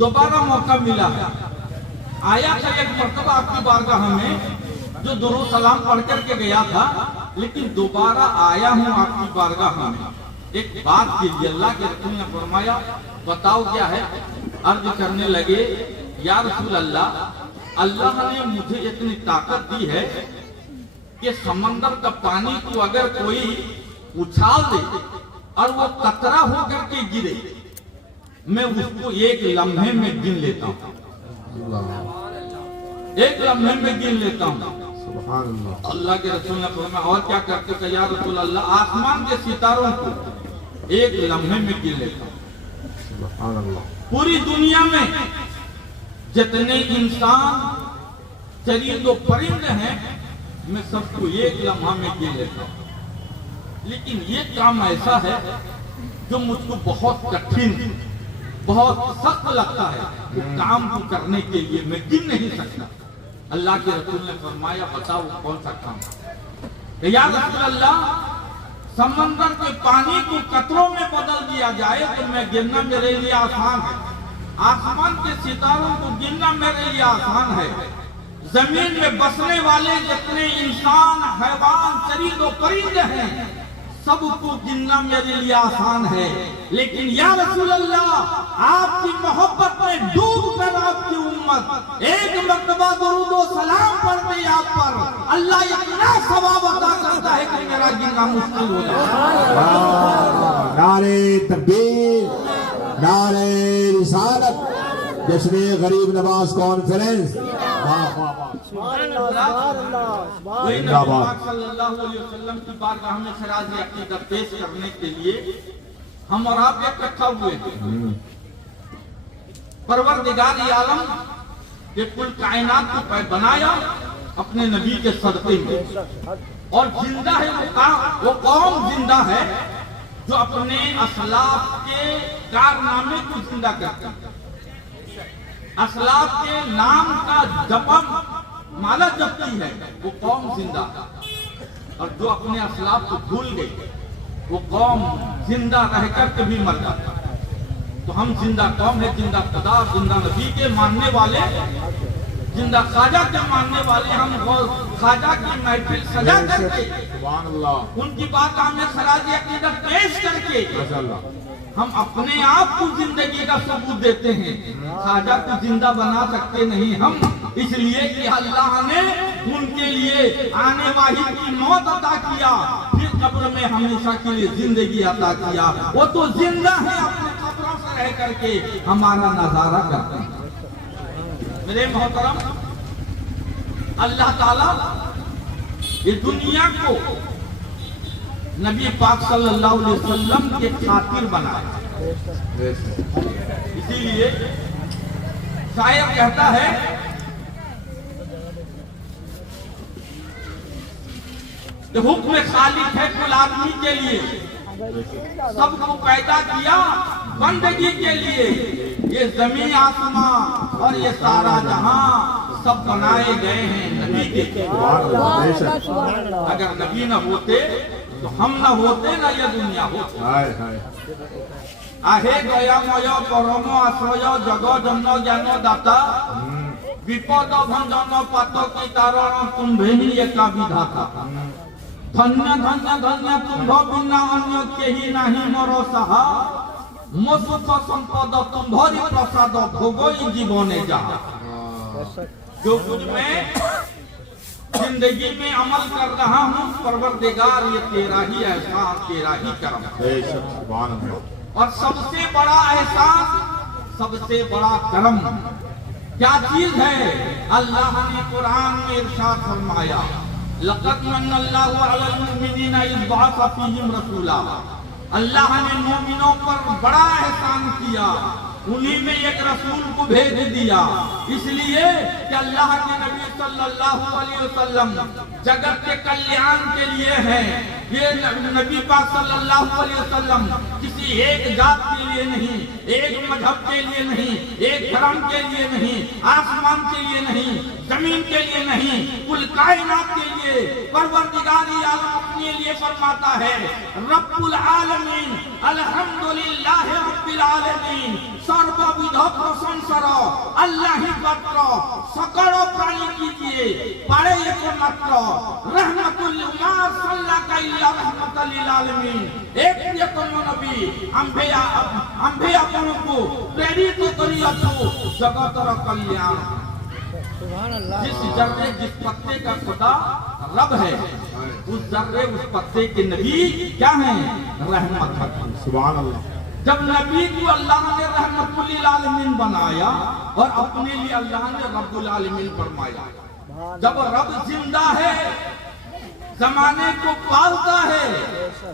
दोबारा मौका मिला है। आया था एक मरतबा आपकी बारगाह में, जो दुरूद सलाम पढ़ करके गया था, लेकिन दोबारा आया हूँ आपकी बारगाह में एक बात के लिए। अल्लाह के रसूल ने फरमाया, बताओ क्या है? अर्ज करने लगे, या रसूल अल्लाह, अल्लाह ने मुझे इतनी ताकत दी है कि समंदर का पानी को अगर कोई उछाल दे और वो कतरा होकर के गिरे, मैं उसको एक लम्हे में गिन लेता हूँ, एक लम्हे में गिन लेता हूँ। अल्लाह के रसूल ने फरमाया, और क्या करते थे या रसूल अल्लाह? आसमान के सितारों को एक लम्हे में गिन लेता हूँ। पूरी दुनिया में जितने इंसान, चरिंद और परिंदे हैं, मैं सबको एक लम्हा में गिन लेता हूँ। लेकिन ये काम ऐसा है जो मुझको बहुत कठिन, बहुत सख्त लगता है। वो काम को करने के लिए मैं गिन नहीं सकता। अल्लाह के रसूल ने फरमाया, बताओ कौन सा काम? या रसूल अल्लाह, समंदर के पानी को कतरों में बदल दिया जाए तो मैं गिनना मेरे लिए आसान है। आसमान के सितारों को गिनना मेरे लिए आसान है। जमीन में बसने वाले जितने इंसान, हैवान, चरिंद और परिंदे हैं, सबको गिनना मेरे लिए आसान है। लेकिन या रसूल अल्लाह, आपकी मोहब्बत में डूब कर आपकी उम्मत एक मर्तबा दुरूद और सलाम पढ़ते आप पर, अल्लाह इतना सवाब अता करता है कि मेरा गिनना मुश्किल हो जाता है। नारे तकबीर, नारे रिसालत, जश्न गरीब नवाज कॉन्फ्रेंस। सल्लल्लाहु अलैहि वसल्लम की बारगाह में खराज अकीदत पेश करने के लिए हम और आप इकट्ठा हुए हैं। परवरदिगार आलम के कुल कायनात को बनाया अपने नबी के सदक़े में, और जिंदा है वो कौम जिंदा है जो अपने असलाफ के कारनामे को जिंदा करता है। असलाफ के नाम का जपम माला जपती है, वो कौम जिंदा है। और जो अपने असलाफ को भूल गई, वो कौम जिंदा रहकर के भी मर जाता है। तो हम जिंदा कौम है, जिंदा खुदा, जिंदा नबी के मानने वाले, जिंदा ख्वाजा के मानने वाले। हम ख्वाजा की महफिल सजा करके, उनकी बात हमें खराज अकीदत पेश करके हम अपने आप को जिंदगी का सबूत देते हैं। ख्वाजा को जिंदा बना सकते नहीं हम, इसलिए कि अल्लाह ने उनके लिए आने वाली की मौत अता किया, फिर कब्र में हमेशा के लिए जिंदगी अता किया। वो तो जिंदा है, अपने कब्रों से रह करके हमारा नजारा करते हैं। मेरे मोहतरम, अल्लाह ताला ये दुनिया को नबी पाक सल्लल्लाहु अलैहि वसल्लम के खातिर बनाया। इसीलिए शायर कहता है, कि हुक्म खालिक है कुल आदमी के लिए, सबको पैदा किया बंदगी के लिए। ये जमीन आसमां और ये सारा जहां सब बनाए गए हैं नबी के। अगर नबी न होते तो हम न होते, न ये दुनिया होती। आहे दयामय परम आश्रय जग जन्म ज्ञान दाता, विपद भंजन पातकी तारण तुम्भे ही एका विधाता। धन्य धन्य धन्य तुम्भ बिना अन्य केही नाही मोर साहा, मो सुख संपद तुम्भरी प्रसाद भोगई जीवने जहा। जो कुछ मैं जिंदगी में अमल कर रहा हूँ, परवरदिगार ये तेरा ही एहसान, तेरा ही करम। और सबसे बड़ा एहसान, सबसे बड़ा करम क्या चीज है? अल्लाह ने कुरान में इरशाद फरमाया, लक़द मन्नल्लाहु अलल मुमिनीना इज़ बअसा फ़ीहिम रसूला। अल्लाह ने मोमिनों पर बड़ा एहसान किया, उन्हीं में एक रसूल को भेज दिया। इसलिए कि अल्लाह के नबी सल्लल्लाहु अलैहि वसल्लम जगत के कल्याण के लिए हैं। ये नबी पाक सल्लल्लाहु अलैहि वसल्लम किसी एक जात के लिए नहीं, एक मजहब के लिए नहीं, एक धर्म के लिए नहीं, आसमान के लिए नहीं, जमीन के लिए नहीं, कुल कायनात के लिए परवरदिगारी आलम अपने लिए फरमाता है, रब्बुल आलमीन अल्हम्दुलिल्लाह रब्बिल आलमीन। सर्वविध प्रशंसा अनुसरो अल्लाह ही पात्र सकलो प्राणी कीजिए पारे एकमात्र रहमतुल उम्मात सल्लल्लाहु अलैहि आलमीन एक प्रियतम नबी अंबिया को प्रेरित करियछु जगतर कल्याण। जिस जर्रे जिस पत्ते का खुदा रब है उस जर्रे उस पत्ते के नबी क्या है? रहमत है। सुभान अल्लाह। जब नबी को अल्लाह ने रहमतुल आलमीन बनाया और अपने लिए अल्लाह ने रब्बुल आलमीन फरमाया। जब रब जिंदा है जमाने को पालता है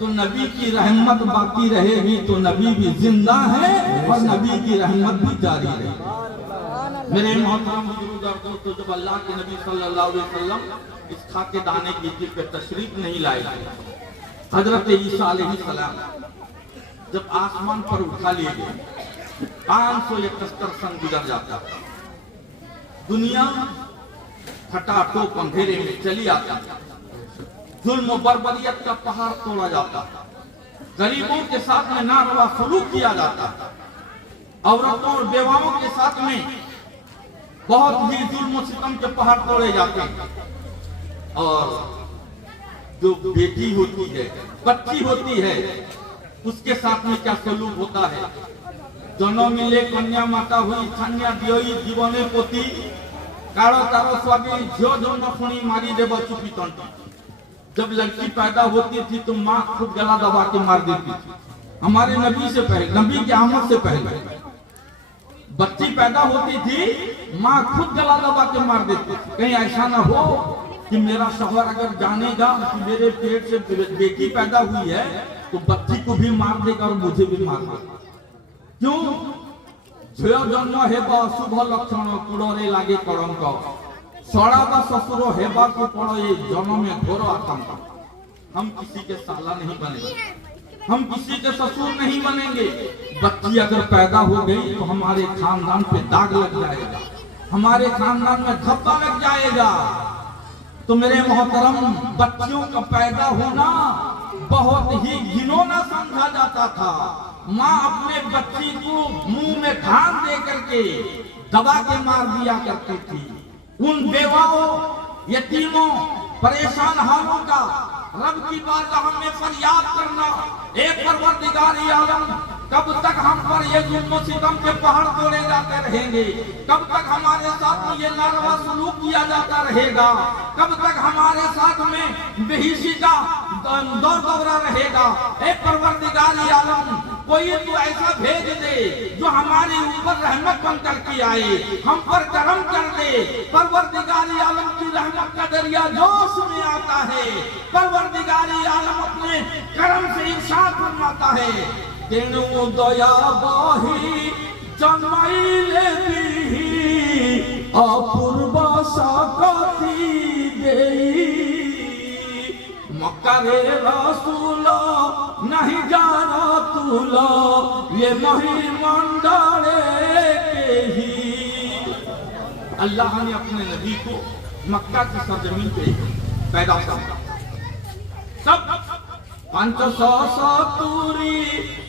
तो नबी की रहमत बाकी रहेगी तो नबी भी जिंदा है और नबी की रहमत भी जारी रहेगी। मेरे मोहतरम बुजुर्ग और दोस्तों, जब अल्लाह के नबी सल्लल्लाहु अलैहि वसल्लम इस खाके दाने की दिल पे तशरीफ नहीं लाए, हजरत ईसा अलैहिस्सलाम जब आसमान पर उठा लिए गए 571 सन गुजर जाता, दुनिया खटाटोप अंधेरे में चली आती, जुल्म बर्बरियत का पहाड़ तोड़ा जाता, गरीबों के साथ में नारवा सलूक किया जाता, औरतों और बेवाओं के साथ में बहुत ही जुल्म सितम के पहाड़ तोड़े जाते हैं। और जो बेटी होती है, बच्ची होती है, उसके साथ में क्या सलूक होता है? जन्म मिले कन्या माता हुई कन्या दियोई जीवने पोती कारो तारो स्वामी झियो जन्म खुणी मारी देव चुपी तंटी। जब लड़की पैदा होती थी तो माँ खुद गला दबा के मार देती थी। हमारे नबी से पहले, नबी की आमद से पहले बच्ची पैदा होती थी, माँ खुद गला दबा के मार देती थी। कहीं ऐसा ना हो कि मेरा शौहर अगर जानेगा कि मेरे पेट से बेटी पैदा हुई है तो बच्ची को भी मार देगा और मुझे भी मार देगा। क्यों? झियो जन्म हेबा शुभ लक्षण कुड़रे लागे कलंक सड़ा बा ससुरो हेबा को पड़ो ये जन्म में घोर आतंक। हम किसी के साला नहीं बनेंगे, हम किसी के ससुर नहीं बनेंगे। बच्ची अगर पैदा हो गई तो हमारे खानदान पे दाग लग जाएगा, हमारे खानदान में धब्बा लग जाएगा। तो मेरे मोहतरम, बच्चियों का पैदा होना बहुत ही घिनौना समझा जाता था। माँ अपने बच्ची को मुंह में धान दे करके दबा के मार दिया करती थी। उन बेवाओं, यतीमों, परेशान हालों का रब की बारगाह में फरियाद करना, एक परवरदिगार आलम कब तक हम पर ये जुल्म सितम के पहाड़ तोड़े जाते रहेंगे? कब तक हमारे साथ में ये नारवा सलूक किया जाता रहेगा? कब तक हमारे साथ में बेहिसी का दौर दौरा रहेगा? एक परवरदिगार आलम कोई तो ऐसा भेज दे जो हमारे ऊपर रहमत बन करके आए, हम पर करम कर दे। परवरदिगार आलम की रहमत का दरिया जोश में आता है। परवरदिगार आलम अपने करम से इरशाद फरमाता है, तेनु दया बाही जन्माइले बिही अपूर्व सकती देई मक्कारे रसूल नहीं जाना तुला ये मही मंडले के ही। अल्लाह ने अपने नबी को मक्का की सरजमीन पे पैदा किया। सब 570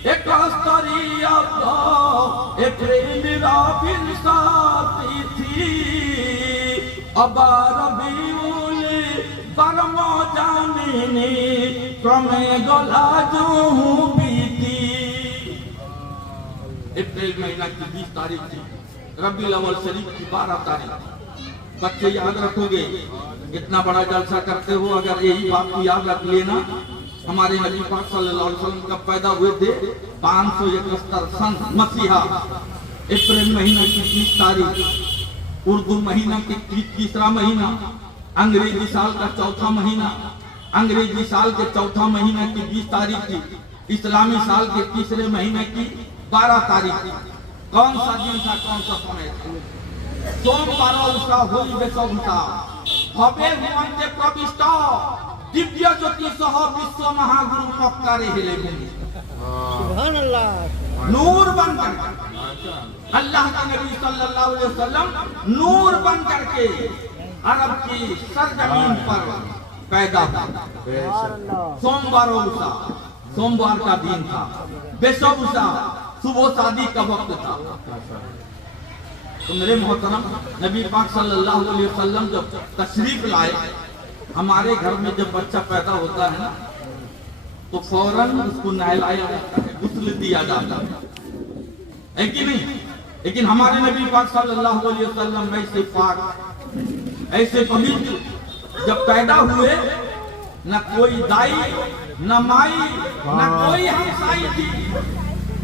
71 अप्रैल राबिल साथी थी अबार बीउल बरमो जामिनी क्रमे गला जो बीती। अप्रैल महीना की 20 तारीख थी, रबीउल अव्वल शरीफ की 12 तारीख। बच्चे याद रखोगे, इतना बड़ा जलसा करते हो, अगर यही बात को याद रख लेना। हमारे नबी पाक सल्लल्लाहु अलैहि वसल्लम कब पैदा हुए थे? 571 सन मसीहा, अप्रैल महीना की 20 तारीख, उर्दू महीना की 3रा महीना, अंग्रेजी साल का 4था महीना, अंग्रेजी साल के 4था महीना की 20 तारीख थी, इस्लामी साल के 3रे महीने की 12 तारीख थी। कौन सा दिन था, कौन सा समय था? सोमवार उषा होई बेसौता हबे हुमंते प्रविष्ट दिव्य ज्योति सह विश्व महागुरु मक्कारे हिले भूमि। सुभान अल्लाह। नूर बनकर अल्लाह के नबी सल्लल्लाहु अलैहि वसल्लम नूर बन करके अरब की सरजमीन पर पैदा हुआ। सोमवार उषा, सोमवार का दिन था, बेसौसा सुबह शादी का वक्त था। तो मेरे मोहतरम नबी पाक सल्लल्लाहु अलैहि वसल्लम जब तशरीफ लाए, हमारे घर में जब बच्चा पैदा होता है ना तो फौरन उसको नहलाया जाता है, गुस्ल दिया जाता है कि नहीं? लेकिन हमारे नबी पाक सल्लल्लाहु अलैहि वसल्लम ऐसे पाक ऐसे पवित्र जब पैदा हुए, न कोई दाई न माई न कोई हमसाई थी।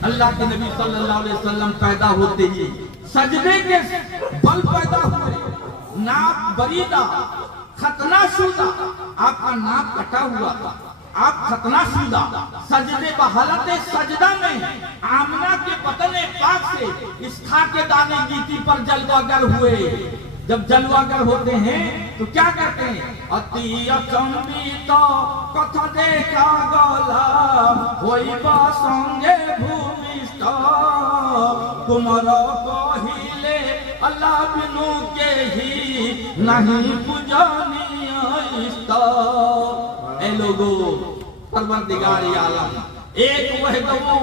अल्लाह के नबी सल्लल्लाहु अलैहि वसल्लम पैदा होते ही सजदे के बल पैदा हुए, नाक बरीदा, खतना शुदा, आपका नाक कटा हुआ था, आप खतना शुदा, सजदे बहालत सजदा में आमना के बतने पाक से इसखा के दाने गीती पर जलवागर हुए। जब जलवागर होते हैं तो क्या करते हैं? अति अचंबित कथा देखा गला होई बा संगे भूमिष्ठ तुमर कहिले अल्लाह बिनु के ही नहीं पूजनीय इष्ट। ए लोगो, परवरदिगार आलम एक वहदहू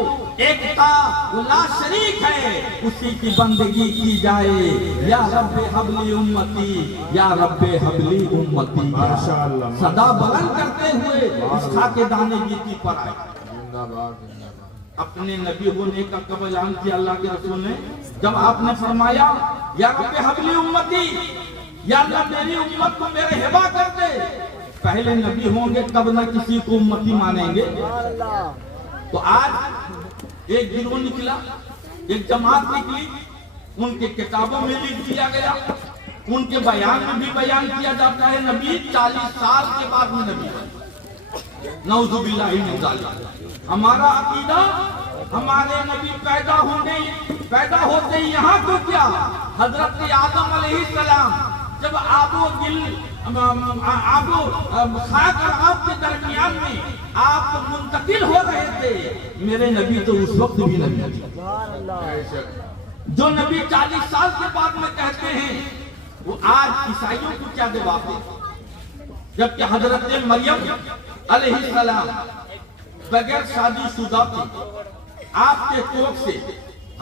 एकता वो ला शरीक है, उसी की बंदगी की जाए। या रब्बे हबली उम्मती, या रब्बे हबली उम्मती, माशाअल्लाह सदा बुलंद करते हुए इसखा के दाने गीती पर आए। अपने नबी होने का कब ऐलान किया अल्लाह के रसूल ने? जब आपने फरमाया या रब्बे हबली उम्मती, या अल्लाह मेरी उम्मत को मेरे हिबा कर दे। पहले नबी होंगे तब न किसी को उम्मती मानेंगे। तो आज एक गिरोह निकला, एक जमात निकली, उनके किताबों में लिख दिया गया, उनके बयान में भी बयान किया जाता है नबी 40 साल के बाद में नबी बने। नऊजुबिल्लाहि मिन ज़ालिक। हमारा अकीदा, हमारे नबी पैदा होते ही यहाँ तो क्या, हजरत आदम अलैहिस्सलाम जब आबो खाक और आपके दरमियान में आप मुंतकिल हो रहे थे, मेरे नबी तो उस वक्त भी नबी थे। जो नबी 40 साल के बाद में कहते हैं, वो आज ईसाइयों को क्या जवाब दे? जबकि हजरत मरियम अलैहिस्सलाम बगैर शादीशुदा थी, आपके कोख से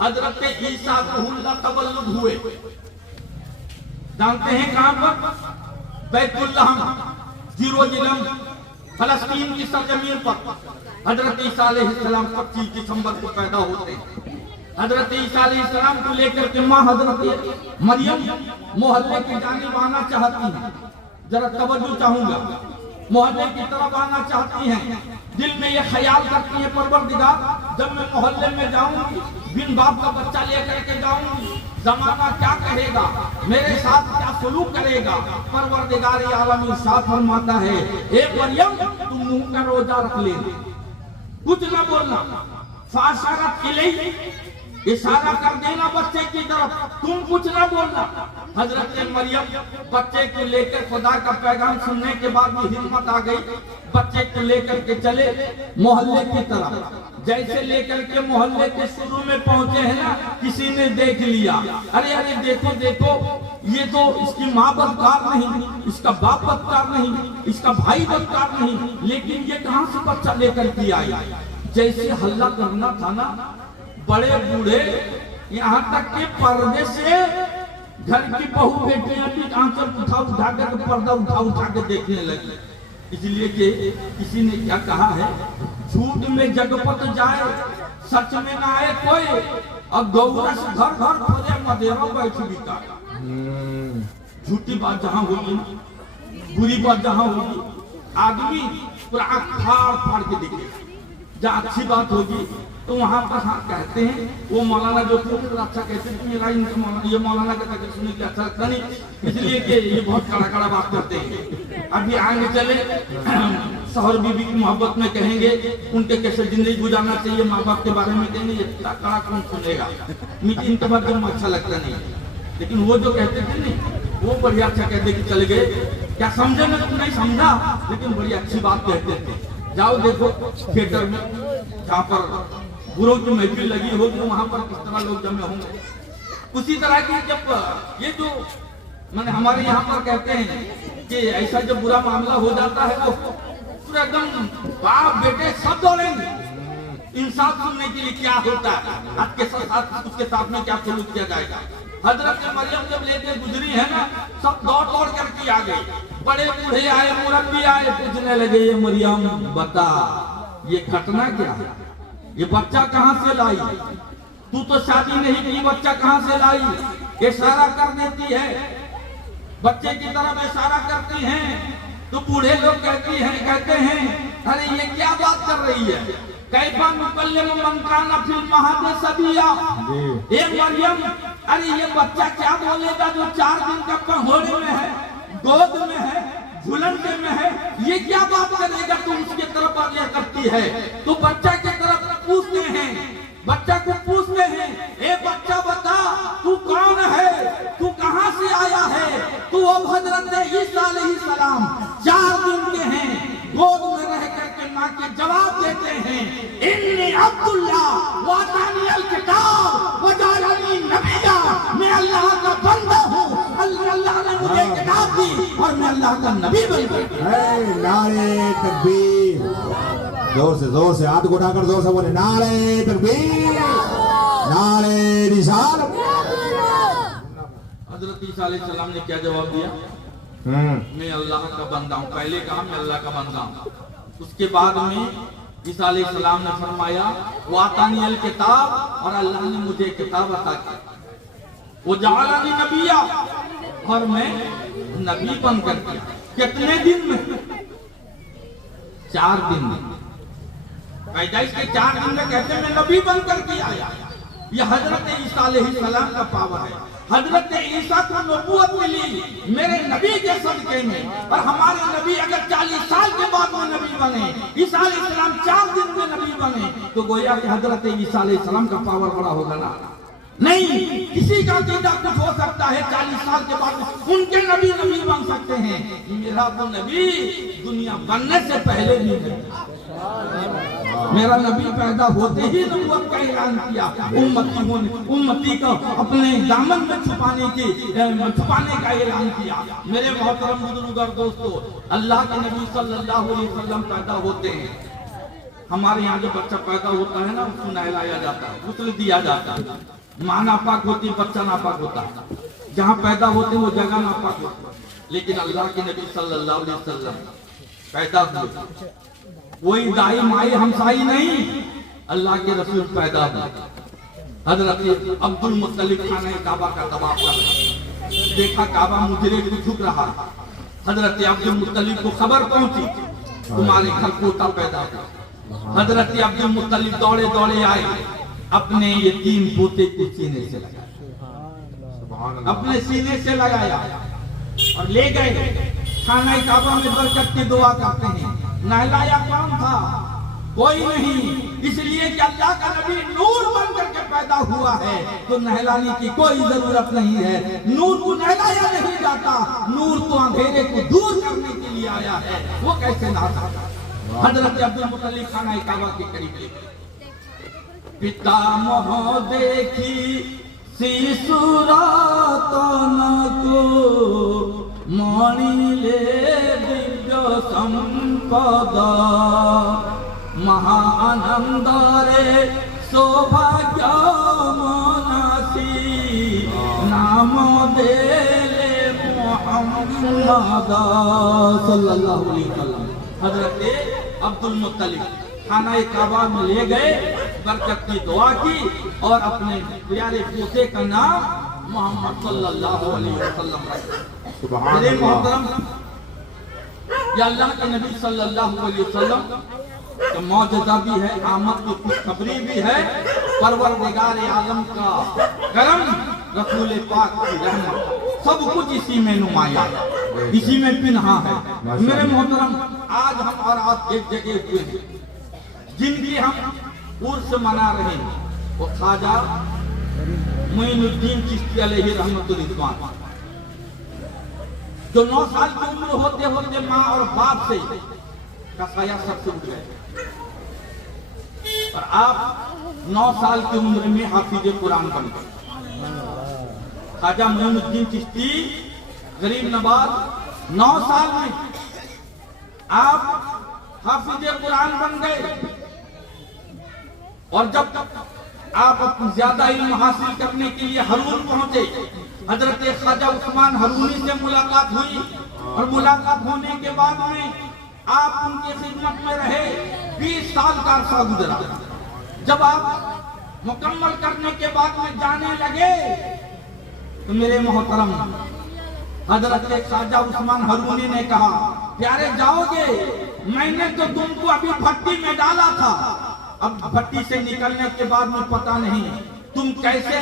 हजरत ईसा रूहुल्लाह तवल्लुद हुए। जानते हैं कहां पर? बैतुल्लहम, जेरूसलम, फलस्तीन की सरजमीन पर हजरत ईसा अलैहिस्सलाम 25 दिसंबर को पैदा होते हैं। हजरत ईसा अलैहिस्सलाम को लेकर के मां हजरत मरियम मोहल्ले की जानिब आना चाहती हैं। जरा तवज्जो चाहूंगा, मोहल्ले की तरफ आना चाहती हैं, दिल में ये ख्याल करती है परवरदिगार जब मैं मोहल्ले में जाऊंगी, बिन बाप का बच्चा लेकर के जाऊंगी, जमाना क्या कहेगा, मेरे साथ क्या सलूक करेगा। परवरदिगार आलम इरशाद फरमाता है, ए मरियम तुम मुंह का रोजा रख लेना, कुछ न बोलना। फाशरत इलैहि, इशारा कर देना बच्चे की तरफ, तुम कुछ ना बोलना। हजरत मरियम बच्चे को लेकर खुदा का पैगाम सुनने के बाद भी हिम्मत आ गई, बच्चे को लेकर के चले मोहल्ले की तरफ। जैसे लेकर के मोहल्ले के शुरू में पहुंचे हैं ना, किसी ने देख लिया, अरे अरे देखो देखो, ये तो इसकी माँ बदकार नहीं, इसका बाप बदकार नहीं, इसका भाई बदकार नहीं, लेकिन ये कहां से बच्चा लेकर के आई। जैसे हल्ला करना था ना, बड़े बूढ़े यहाँ तक के पर्दे से घर की बहू बेटियां भी आंचल उठा कर पर्दा उठा के देखने लगी। इसलिए कि किसी ने क्या कहा है, झूठ में जगपत जाए सच में ना आए कोई, अब गौरस घर घर खोले मदेरा बैठ बिका। झूठी बात जहाँ होगी, बुरी बात जहाँ होगी, आदमी पूरा फाड़ फाड़ के दिखेगा। जहाँ अच्छी बात होगी तो वहाँ पर हाँ कहते हैं, वो मौलाना जो थे अच्छा कहते थे, मेरा ये मौलाना का कहते सुनने के अच्छा लगता नहीं, इसलिए कि ये बहुत कड़ा कड़ा बात करते हैं। अभी आगे चले शौहर बीबी की मोहब्बत में कहेंगे, उनके कैसे जिंदगी गुजारना चाहिए, माँ बाप के बारे में कहेंगे, इतना कड़ा कौन सुनेगा। मीटिंग के बाद जब अच्छा लगता नहीं, लेकिन वो जो कहते थे नहीं, वो बढ़िया अच्छा कहते कि चले गए, क्या समझे में तुम नहीं समझा, लेकिन बड़ी अच्छी बात कहते थे। जाओ देखो थिएटर में जहाँ पर बुरों की महफिल लगी होगी, वहां पर किस तरह लोग जमे होंगे। उसी तरह की जब ये जो मैंने हमारे यहाँ पर कहते हैं कि ऐसा जब बुरा मामला हो जाता है तो पूरा एकदम बाप बेटे सब दौड़ेंगे इंसाफ सुनने के लिए क्या होता है, आज के साथ उसके साथ में क्या सलूक किया जाएगा। हजरत मरियम जब लेके गुजरी है ना, सब दौड़ दौड़ करके आ गए, बड़े बूढ़े आए, मुरब्बी आए, पूछने लगे ये मरियम बता ये घटना क्या है, ये बच्चा कहाँ से लाई, तू तो शादी नहीं की, बच्चा कहाँ से लाई। इशारा कर देती है, बच्चे की तरफ इशारा करती हैं, तो बूढ़े लोग कहते हैं अरे ये क्या बात कर रही है, कैफा मुकल्लिम मन काना फिल महद सबिया। ए मरियम, अरे ये बच्चा क्या बोलेगा जो 4 दिन का पंखोड़े में है, गोद में है, झुलनके में है, ये क्या बात करेगा। तू उसके तरफ आगे करती है तो बच्चा की तरफ पूछते हैं, बच्चा को पूछते हैं ए बच्चा बता तू कौन है, तू कहां से आया है। तू अब हजरत ईसा अलैहिस्सलाम 4 दिन के हैं, गोद में रह करके मां के जवाब देते हैं इन्नी अब्दुल्ला वातानियल किताब वजालनी नबिया, मैं अल्लाह का बंदा हूं, अल्लाह ने मुझे किताब दी और मैं अल्लाह का नबी बन गया। नारे तकबीर, जोर से हाथ को उठाकर जोर से बोले नारे तकबीर, नारे रिसालत। हजरत ईसा अलैहिस्सलाम ने क्या जवाब दिया, मैं अल्लाह का बंदा हूँ। पहले कहा मैं अल्लाह का बंदा हूँ, उसके बाद में ईसा अलैहिस्सलाम ने फरमाया वातानी अल किताब, और अल्लाह ने मुझे किताब अता की, वो जालनी नबिया, और मैं नबी बनकर दिया। कितने दिन में, 4 दिन में, पैदाइश के 4 दिन में कहते मैं नबी बनकर के आया। यह हजरत ईसा अलैहिस्सलाम का पावर है। हजरत ईसा को नबूवत मिली मेरे नबी के सदके में, और हमारे नबी अगर 40 साल के बाद में नबी बने, ईसा अलैहिस्सलाम 4 दिन में नबी बने, तो गोया कि हजरत ईसा अलैहिस्सलाम का पावर बड़ा होगा ना। नहीं, किसी का अकीदा कुछ हो सकता है, 40 साल के बाद उनके नबी बन सकते हैं। मेरा तो नबी दुनिया बनने से पहले भी है, मेरा नबी पैदा होते ही नबूवत का ऐलान किया, उम्मती को अपने दामन में छुपाने का ऐलान किया। मेरे मोहतरम बुजुर्ग और दोस्तों, अल्लाह के नबी सल्लल्लाहु अलैहि वसल्लम पैदा होते हैं। हमारे यहाँ जो बच्चा पैदा होता है ना, उसको नहलाया जाता है, गुस्ल दिया जाता है, माँ नापाक होती है, बच्चा नापाक होता है, जहाँ पैदा होते वो जगह नापाक होती है। लेकिन अल्लाह के नबी सल्लल्लाहु अलैहि वसल्लम पैदा हुए, कोई दाई माई हमसाई नहीं, अल्लाह के रसूल पैदा हुए। हजरत अब्दुल मुत्तलिब खाने काबा का तवाफ कर रहे, देखा काबा मुजरे को झुक रहा। हजरत अब्दुल मुत्तलिब को खबर पहुंची तुम्हारे घर पोता पैदा हुआ। हजरत अब्दुल मुत्तलिब दौड़े दौड़े आए, अपने ये 3 पोते को सीने से लगाया, अपने सीने से लगाया और ले गए खाना काबा में बरकत की दुआ करते हैं। नहलाया कौन था, कोई नहीं, इसलिए कि अल्लाह का नबी नूर बन करके पैदा हुआ है, तो नहलाने की कोई जरूरत नहीं है। नूर को नहलाया नहीं जाता, नूर तो अंधेरे को दूर करने के लिए आया है, वो कैसे नहा। हजरत अब्दुल मुत्तलिब खाना काबा के करीब ले, पिता मोह देखी शिशुरातन को, मणिले दिव्य संपद, महाआनंदरे सौभाग्य मनासी, नाम देले मोहम्मद सल्लल्लाहु अलैहि वसल्लम। हजरत अब्दुल मुत्तलिब खाना काबा में ले गए, बरकत की दुआ की और अपने प्यारे पोते का नाम मोहम्मद सल्लल्लाहु अलैहि वसल्लम रखा। मेरे मोहतरम, या अल्लाह के नबी सल्लल्लाहु अलैहि वसल्लम का मौजूदा भी है, आमद की खुशखबरी भी है, परवरदिगार आलम का करम, रसूल पाक की रहमत, सब कुछ इसी में नुमाया, इसी में पिन्हा है। मेरे मोहतरम, आज हम और आप एक जगह हुए हैं, जिनकी हम उर्स मना रहे हैं, वो ख्वाजा मोइनुद्दीन चिश्ती अलैहि रहमतुल रिज़वान, जो 9 साल की उम्र होते होते माँ और बाप से का साया सबसे उठ गए, और आप 9 साल की उम्र में हाफिज कुरान बन गए। ख्वाजा मोइनुद्दीन चिश्ती गरीब नवाज 9 साल में आप हाफिज कुरान बन गए, और जब आप ज्यादा इल्म हासिल करने के लिए हरूर पहुंचे, हजरत ख्वाजा उस्मान हरूनी से मुलाकात हुई और मुलाकात होने के बाद में आप उनकी खिदमत में रहे। 20 साल का अरसा गुजरा। जब आप मुकम्मल करने के बाद में जाने लगे तो मेरे मोहतरम हजरत ख्वाजा उस्मान हरूनी ने कहा, प्यारे जाओगे, मैंने तो तुमको अभी भट्टी में डाला था, अब भट्टी से निकलने के बाद में पता नहीं तुम कैसे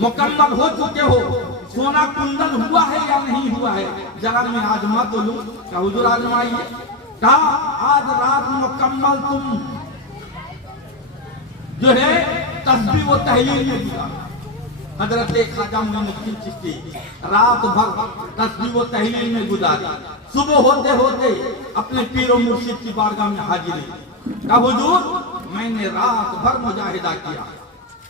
मुकम्मल हो चुके हो, सोना कुंदन हुआ है या नहीं हुआ है, जरा मैं आजमा तो लूं। क्या हुजूर आजमाइए? कहा आज रात मुकम्मल तुम जो है तस्बीह व तहलील में दिया। हजरत ख्वाजा मुइनुद्दीन चिश्ती रात भर तस्बीह व तहलील में गुजारी। सुबह होते होते अपने पीर और मुर्शिद की बारगाह में हाजिरी। कहा हुजूर, मैंने रात भर मुजाहिदा किया,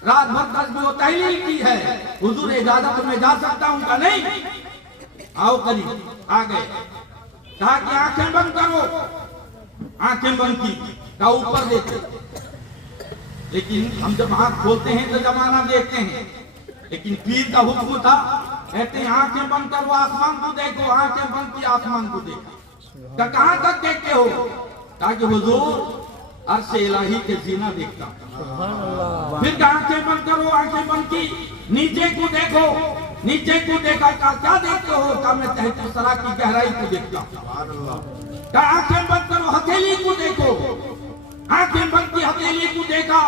रात भर तस्बीह व तहलील की है, हुजूर इजाजत में जा सकता हूं? का नहीं, आओ करीब। आ गए। कहा कि आंखें बंद करो। आंखें बंद की। कहा ऊपर देखो। लेकिन हम जब आंख खोलते हैं तो जमाना देखते हैं, लेकिन पीर का हुक्म था, कहते हैं आंखें बंद करो, आसमान को देखो। आंखें बंद की, आसमान को देखा। कहां तक देखते हो? कहा कि हुजूर अर्श इलाही के जीना देखता हूं। फिर आंखें बंद करो, आंखें बंद की, नीचे को देखो। नीचे को देखा। कहा क्या देखते हो? कहा मैं तहत सरा की गहराई को देखता हूं। कहा आंखें बंद करो, हथेली को देखो। आंखें बंद की, हथेली को देखा।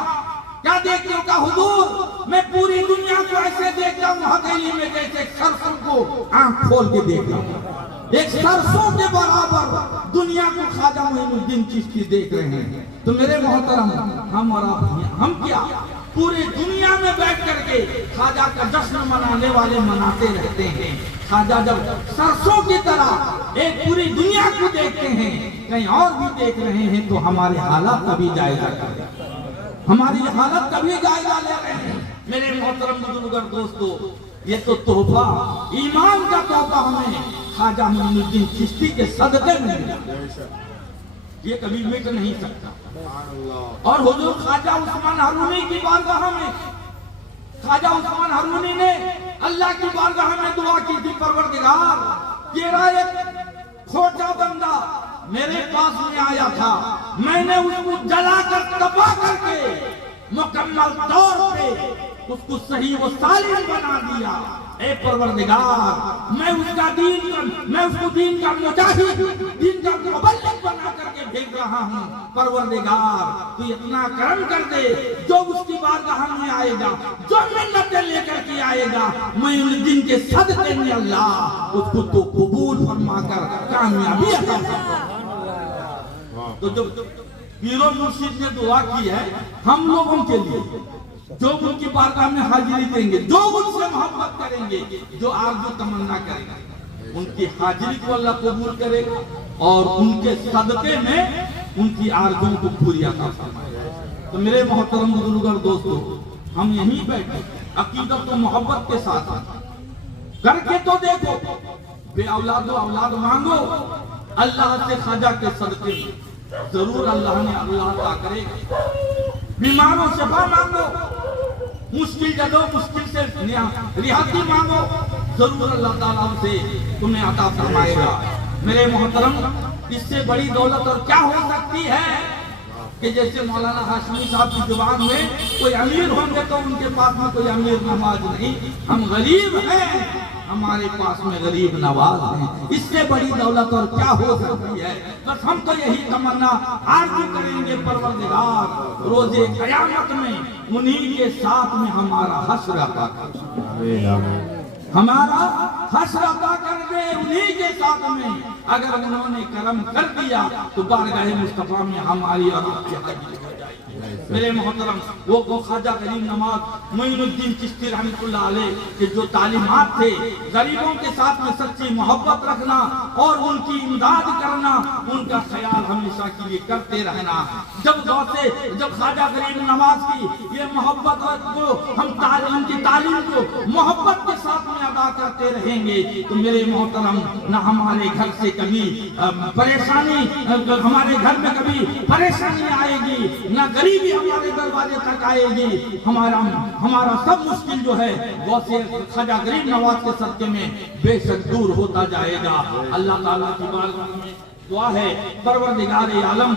क्या देखते हो? कहा हुजूर मैं पूरी दुनिया को ऐसे देखता हूँ हथेली में जैसे सरसों को आंख खोल के देखता हूँ। एक सरसों के बराबर दुनिया को ख्वाजा मुइनुद्दीन चिश्ती देख रहे हैं। तो मेरे मोहतरम, हम और हम क्या पूरी दुनिया में बैठ करके ख्वाजा का जश्न मनाने वाले मनाते रहते हैं। ख्वाजा जब सरसों की तरह एक पूरी दुनिया को देखते हैं, कहीं और भी देख रहे हैं, तो हमारे हालात कभी जायजा करें, हमारी हालत कभी जायजा ले रहे हैं। मेरे मोहतरम बुजुर्ग दोस्तों, ये तो तोहफा, ईमान का तोहफा हमें ख्वाजा मुइनुद्दीन चिश्ती के सदक़े में मिला, ये कभी मिट नहीं सकता। और हुजूर ख्वाजा उस्मान हरूनी की बारगाह में, ख्वाजा उस्मान हरूनी ने अल्लाह की बारगाह में दुआ की थी, परवरदिगार तेरा एक खोटा बंदा मेरे पास में आया था, मैंने उसको जलाकर तबाह करके मुकम्मल तौर पे उसको सही व सालिम बना दिया। ए परवरदिगार, मैं उसको दीन का मुजाहिद, दीन का मुबल्लिग बना करके भेज रहा हूँ। परवरदिगार तू इतना करम कर दे, जो उसकी बारगाह में आएगा, जो मिन्नतें लेकर के आएगा, मुइनुद्दीन के सदक़े में अल्लाह उसको तो कबूल फरमाकर कामयाबी अता फरमा। तो जो पीरो मुर्शिद ने दुआ की है हम लोगों के लिए, जो उनकी बारगाह में हाजिरी देंगे, जो उनसे मोहब्बत करेंगे, जो आरज़ू तमन्ना करेंगे, उनकी हाजिरी को अल्लाह कबूल करेगा और उनके सदक़े में उनकी आरज़ू को पूरी अता फरमाएगा। तो मेरे मोहतरम बुजुर्ग और दोस्तों, हम यहीं बैठे अकीदत और मोहब्बत के साथ करके तो देखो, बे औलादो औलाद मांगो, अल्लाह से ख्वाजा के सदक़े में जरूर अल्लाह ने अल्लाह अता करेगा। बीमारों से शफा मांगो, मुश्किल जगह मुश्किल से रिहाती मांगो, जरूर अल्लाह ताला से तुम्हें अता फरमाएगा। मेरे मोहतरम, इससे बड़ी दौलत और क्या हो सकती है कि जैसे मौलाना हाशमी साहब की जुबान में कोई अमीर होंगे तो उनके पास में कोई अमीर नवाज नहीं, हम गरीब हैं, हमारे पास में गरीब नवाज हैं। इससे बड़ी दौलत और क्या हो सकती है? बस हम तो यही तमन्ना आरज़ू करेंगे, परवरदिगार रोज़े क़यामत में उन्हीं के साथ में हमारा हश्र अता कर दे, हमारा हश्र अता कर दे उन्हीं के साथ में। अगर उन्होंने करम कर दिया तो बारगाह मुस्तफा में हमारी और आपकी हाजिरी हो जाएगी। मेरे मोहतरम, वो ख्वाजा गरीब नवाज मुइनुद्दीन चिश्ती रहमतुल्लाह अलैह के जो तालीमात थे, गरीबों के साथ में सच्ची मोहब्बत रखना और उनकी इमदाद करना, उनका ख्याल हमेशा के लिए करते रहना। जब ख्वाजा गरीब नवाज की ये मोहब्बत को हम उनकी तालीम को मोहब्बत के साथ में अदा अदा करते रहेंगे तो मेरे मोहतरम न हमारे घर से कभी परेशानी, हमारे घर में कभी परेशानी आएगी, न गरीबी हमारे दरवाजे तक आएगी। हमारा सब मुश्किल जो है वो से ख्वाजा गरीब नवाज के सदके में बेशक दूर होता जाएगा। अल्लाह ताला की बारगाह में दुआ है, परवरदिगार आलम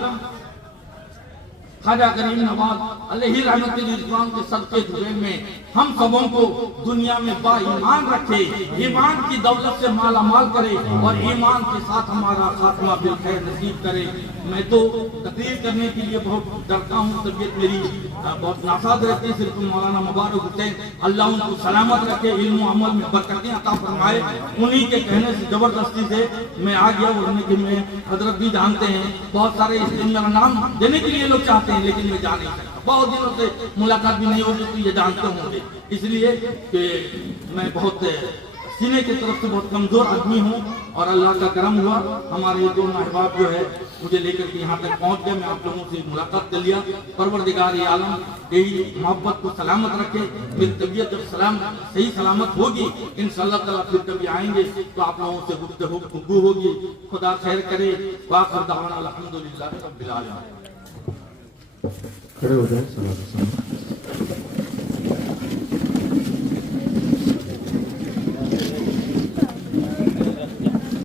ख्वाजा गरीब नवाज अलैहि रहमतुल इस्लाम के सदके जुबे में हम सबों को दुनिया में बा ईमान रखे, ईमान की दौलत से माला माल करे और ईमान के साथ हमारा खात्मा बिल खैर नसीब करे। मैं तो तकरीर करने के लिए बहुत डरता हूँ, तबीयत मेरी बहुत नासाज रहती है। सिर्फ मौलाना मुबारक हुसैन अल्लाह उनको सलामत रखे, इल्म अमल में बरकतें अता फरमाए। उन्हीं के कहने से जबरदस्ती से मैं आ गया, वरना कि मैं हजरत भी जानते हैं, बहुत सारे इसलिए मेरा नाम देने के लिए लोग चाहते हैं, लेकिन मैं जा नहीं सकता। बहुत दिनों से मुलाकात भी नहीं होगी तो ये जानते होंगे, इसलिए कि मैं बहुत सीने की तरफ से बहुत कमजोर आदमी हूँ और अल्लाह का करम हुआ, हमारे दो अहबाब जो है मुझे लेकर के यहाँ तक पहुँच गए। मैं आप लोगों से मुलाकात कर लिया। परवरदिगार आलम यही मोहब्बत को सलामत रखे। मेरी तबीयत जब सही सलामत होगी इंशाअल्लाह ताला फिर कभी आएंगे तो आप लोगों से गुफ्तगू होगी। खुदा खैर करे। वाखिर दावाना अल्हम्दुलिल्लाह रब्बिल आलमीन। खड़े हो जाए।